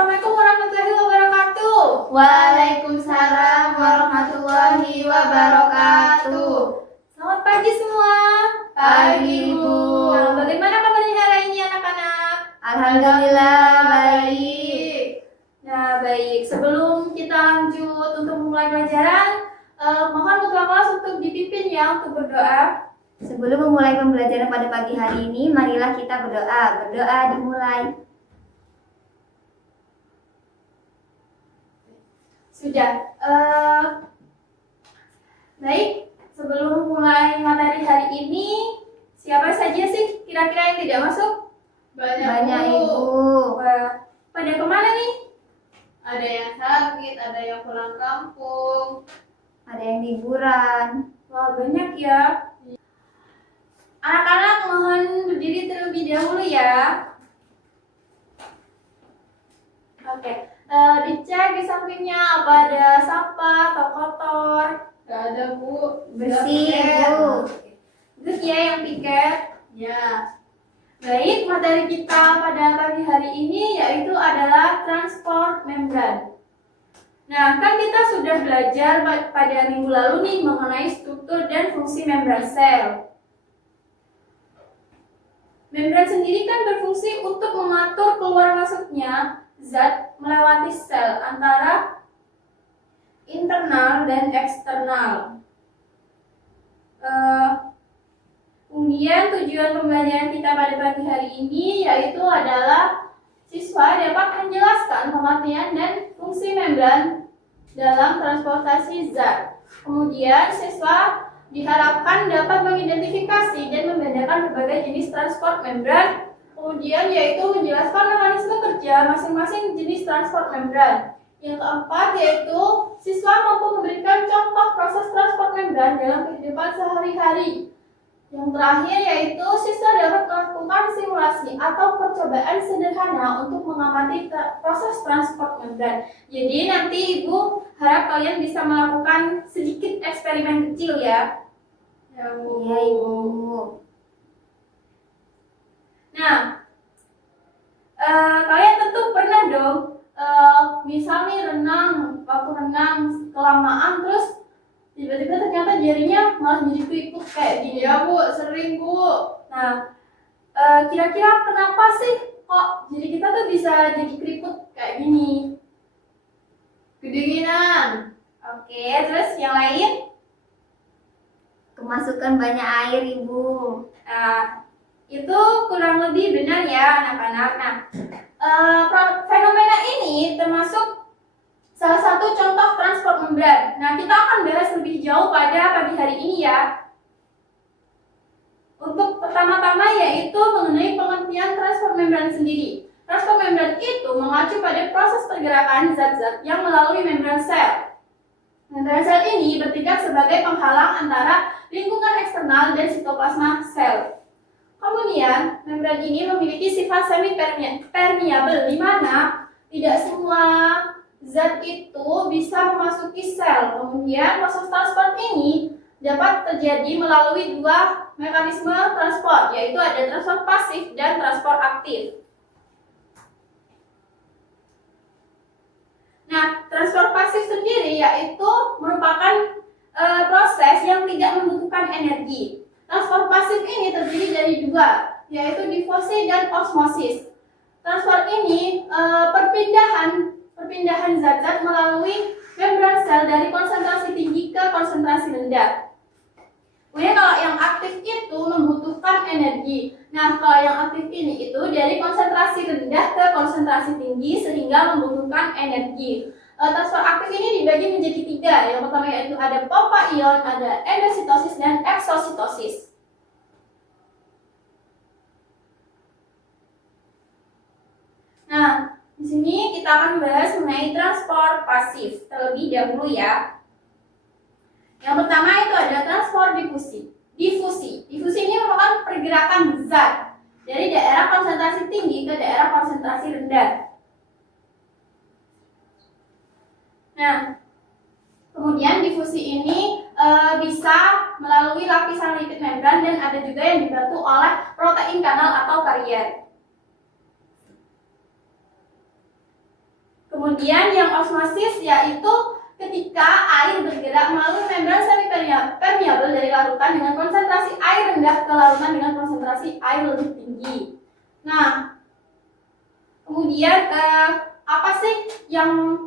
Assalamualaikum warahmatullahi wabarakatuh. Waalaikumsalam warahmatullahi wabarakatuh. Selamat pagi semua. Pagi, Bu. Nah, bagaimana kabarnya hari ini anak-anak? Alhamdulillah baik. Nah, baik. Sebelum kita lanjut untuk memulai pelajaran, mohon ketua kelas untuk dipimpin ya untuk berdoa. Sebelum memulai pembelajaran pada pagi hari ini, marilah kita berdoa. Berdoa dimulai. Sudah. Baik. Sebelum mulai materi hari ini, siapa saja sih kira-kira yang tidak masuk? Banyak, Ibu. Wah, pada kemana nih? Ada yang sakit, ada yang pulang kampung. Ada yang liburan. Wah, banyak ya. Anak-anak mohon berdiri terlebih dahulu ya. Oke, dicek di sampingnya apa ada sampah atau kotor. Gak ada, Bu. Bersih, Sudah Bu. Good ya yang piket. Ya. Baik, materi kita pada pagi hari ini yaitu adalah transport membran. Nah, kan kita sudah belajar pada minggu lalu nih mengenai struktur dan fungsi membran sel. Membran sendiri kan berfungsi untuk mengatur keluar masuknya zat melewati sel antara internal dan eksternal. Kemudian tujuan pembelajaran kita pada pagi hari ini yaitu adalah siswa dapat menjelaskan pengertian dan fungsi membran dalam transportasi zat. Kemudian siswa diharapkan dapat mengidentifikasi dan membedakan berbagai jenis transport membran. Kemudian yaitu menjelaskan mekanisme kerja masing-masing jenis transport membran. Yang keempat yaitu siswa mampu memberikan contoh proses transport membran dalam kehidupan sehari-hari. Yang terakhir yaitu siswa dapat melakukan simulasi atau percobaan sederhana untuk mengamati proses transport membran. Jadi nanti Ibu harap kalian bisa melakukan sedikit eksperimen kecil ya. Ya, Bu. Iya, Ibu. Nah, kalian tentu pernah dong, misalnya renang, waktu renang kelamaan terus tiba-tiba ternyata jarinya malah jadi keriput kayak gini. Iya, Bu. Sering, Bu. Nah, kira-kira kenapa sih kok jari kita tuh bisa jadi keriput kayak gini? Kedinginan. Oke, terus yang lain? Kemasukan banyak air, Ibu. Nah, itu kurang lebih benar ya anak-anak. Nah, fenomena ini termasuk salah satu contoh transport membran. Nah, kita akan bahas lebih jauh pada pagi hari ini ya. Untuk pertama-tama yaitu mengenai pengertian transport membran sendiri. Transport membran itu mengacu pada proses pergerakan zat-zat yang melalui membran sel. Membran sel ini bertindak sebagai penghalang antara lingkungan eksternal dan sitoplasma sel. Kemudian, membran ini memiliki sifat semi-permeable di mana tidak semua zat itu bisa memasuki sel. Kemudian proses transport ini dapat terjadi melalui dua mekanisme transport, yaitu ada transport pasif dan transport aktif. Nah, transport pasif sendiri yaitu merupakan proses yang tidak membutuhkan energi. Transport pasif ini terdiri dari dua, yaitu difusi dan osmosis. Transport ini perpindahan zat-zat melalui membran sel dari konsentrasi tinggi ke konsentrasi rendah. Kemudian kalau yang aktif itu membutuhkan energi. Nah, kalau yang aktif ini itu dari konsentrasi rendah ke konsentrasi tinggi sehingga membutuhkan energi. Transport aktif ini dibagi menjadi tiga. Yang pertama yaitu ada pompa ion, ada endositosis dan eksositosis. Nah, di sini kita akan membahas mengenai transport pasif terlebih dahulu ya. Yang pertama itu ada transport difusi. Difusi ini merupakan pergerakan zat dari daerah konsentrasi tinggi ke daerah konsentrasi rendah. Nah, kemudian difusi ini bisa melalui lapisan lipid membran dan ada juga yang dibantu oleh protein kanal atau karier. Kemudian yang osmosis yaitu ketika air bergerak melalui membran semi permeabel dari larutan dengan konsentrasi air rendah ke larutan dengan konsentrasi air lebih tinggi. Nah, kemudian apa sih yang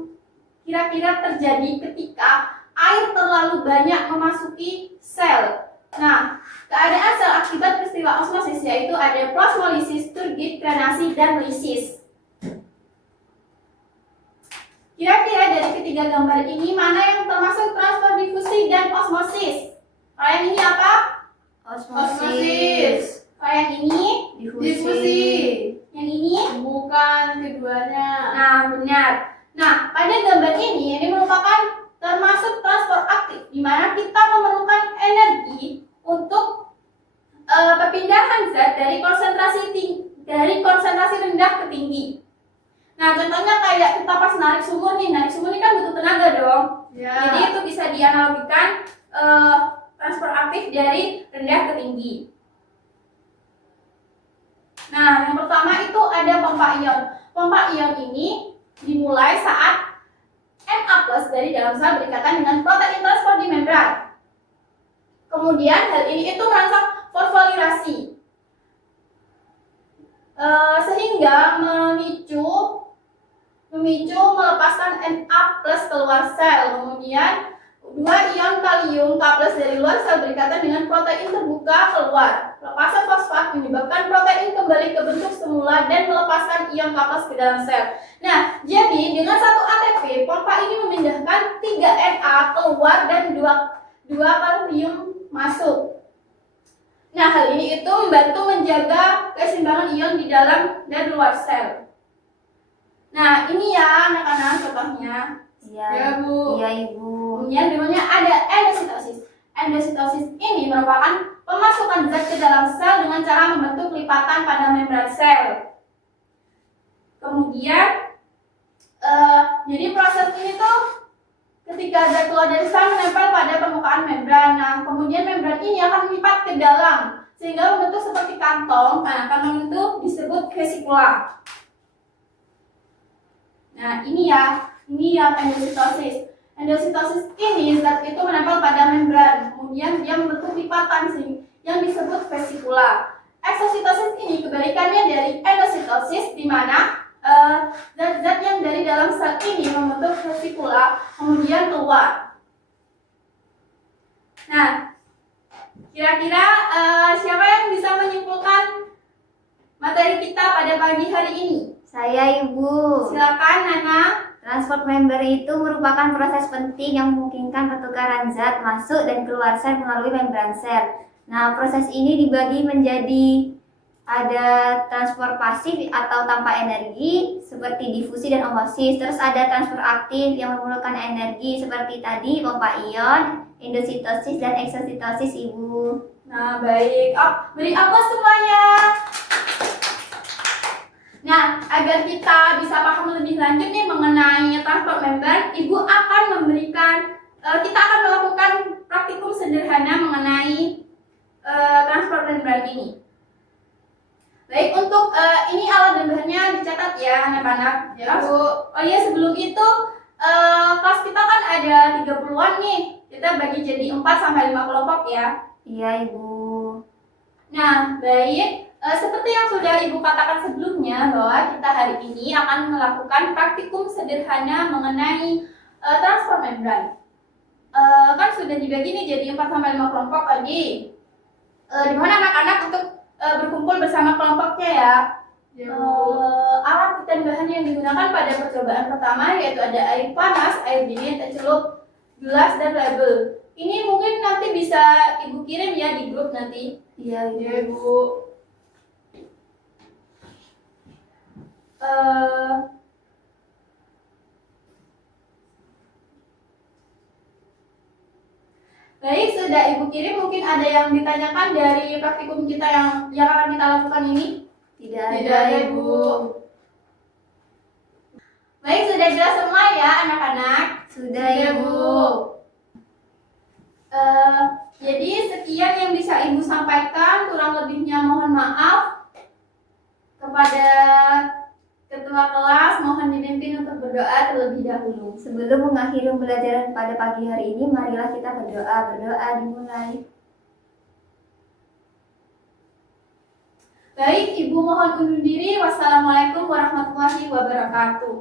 kira-kira terjadi ketika air terlalu banyak memasuki sel? Nah, keadaan sel akibat peristiwa osmosis yaitu ada plasmolisis, turgid, kranasi, dan lisis. Kira-kira dari ketiga gambar ini mana yang termasuk transfer difusi dan osmosis? Kalau yang ini apa? Osmosis. Kalau yang ini? Difusi. Yang ini? Bukan keduanya. Nah, benar. Nah, pada gambar ini merupakan termasuk transfer aktif, di mana kita memerlukan energi untuk perpindahan zat dari konsentrasi rendah ke tinggi. Nah, contohnya kayak kita pas narik sumur nih kan butuh tenaga dong. Ya. Jadi itu bisa dianalogikan transfer aktif dari rendah ke tinggi. Nah, yang pertama itu ada pompa ion. Pompa ion ini dimulai saat Na+ dari dalam sel berikatan dengan protein transport di membran. Kemudian hal ini itu merangsang fosforilasi sehingga memicu melepaskan Na+ keluar sel. Kemudian 2 ion kalium K+ dari luar sel berikatan dengan protein terbuka keluar. Lepasan fosfat menyebabkan protein kembali ke bentuk semula dan melepaskan ion K+ ke dalam sel. Nah, jadi dengan 1 ATP, pompa ini memindahkan 3 Na keluar dan 2 kalium masuk. Nah, hal ini itu membantu menjaga keseimbangan ion di dalam dan luar sel. Nah, ini ya anak-anak contohnya. Iya, Ya, Bu. Iya, Ibu. Kemudian berikutnya ada endositosis. Endositosis ini merupakan pemasukan zat ke dalam sel dengan cara membentuk lipatan pada membran sel. Kemudian, jadi proses ini tuh ketika zat keluar dari sel menempel pada permukaan membran. Nah, kemudian membran ini akan melipat ke dalam sehingga membentuk seperti kantong. Nah, kantong itu disebut vesikula. Nah, ini ya endositosis. Endositosis ini zat itu menempel pada membran, kemudian dia membentuk lipatan yang disebut vesikula. Eksositosis ini kebalikannya dari endositosis, di mana zat-zat yang dari dalam sel ini membentuk vesikula, kemudian keluar. Nah, kira-kira siapa yang bisa menyimpulkan materi kita pada pagi hari ini? Saya, Ibu. Silakan, Nana. Transport member itu merupakan proses penting yang memungkinkan pertukaran zat masuk dan keluar sel melalui membran sel. Nah, proses ini dibagi menjadi ada transfer pasif atau tanpa energi seperti difusi dan osmosis. Terus ada transfer aktif yang memerlukan energi seperti tadi pompa ion, endositosis dan eksositosis, Ibu. Nah, baik. Beri aplaus semuanya. Nah, agar kita bisa paham lebih lanjut nih mengenai transport membran, Ibu akan kita akan melakukan praktikum sederhana mengenai transport membran ini. Baik, untuk ini alat dan bahannya dicatat ya anak-anak. Ya, Bu. Oh iya, sebelum itu kelas kita kan ada 30-an nih. Kita bagi jadi 4-5 kelompok ya. Iya, Ibu. Nah, baik. Seperti yang sudah Ibu katakan sebelumnya, bahwa kita hari ini akan melakukan praktikum sederhana mengenai transfer membran. Kan sudah dibagi nih jadi 4-5 kelompok tadi. Di mana anak-anak untuk berkumpul bersama kelompoknya ya. Ya, Alat dan bahan yang digunakan pada percobaan pertama yaitu ada air panas, air dingin, celup, gelas, dan label. Ini mungkin nanti bisa Ibu kirim ya di grup nanti. Iya, Ibu. Ya, Bu. Baik, sudah Ibu kirim, mungkin ada yang ditanyakan dari praktikum kita yang akan kita lakukan ini? Tidak Tidak ada, Bu. Baik, sudah jelas semua ya anak-anak? Sudah, Sudah, Ibu. Bu. Jadi sekian yang bisa Ibu sampaikan, kurang lebihnya mohon maaf kepada Ketua kelas mohon dipimpin untuk berdoa terlebih dahulu. Sebelum mengakhiri pembelajaran pada pagi hari ini, marilah kita berdoa. Berdoa dimulai. Baik, Ibu mohon undur diri. Wassalamualaikum warahmatullahi wabarakatuh.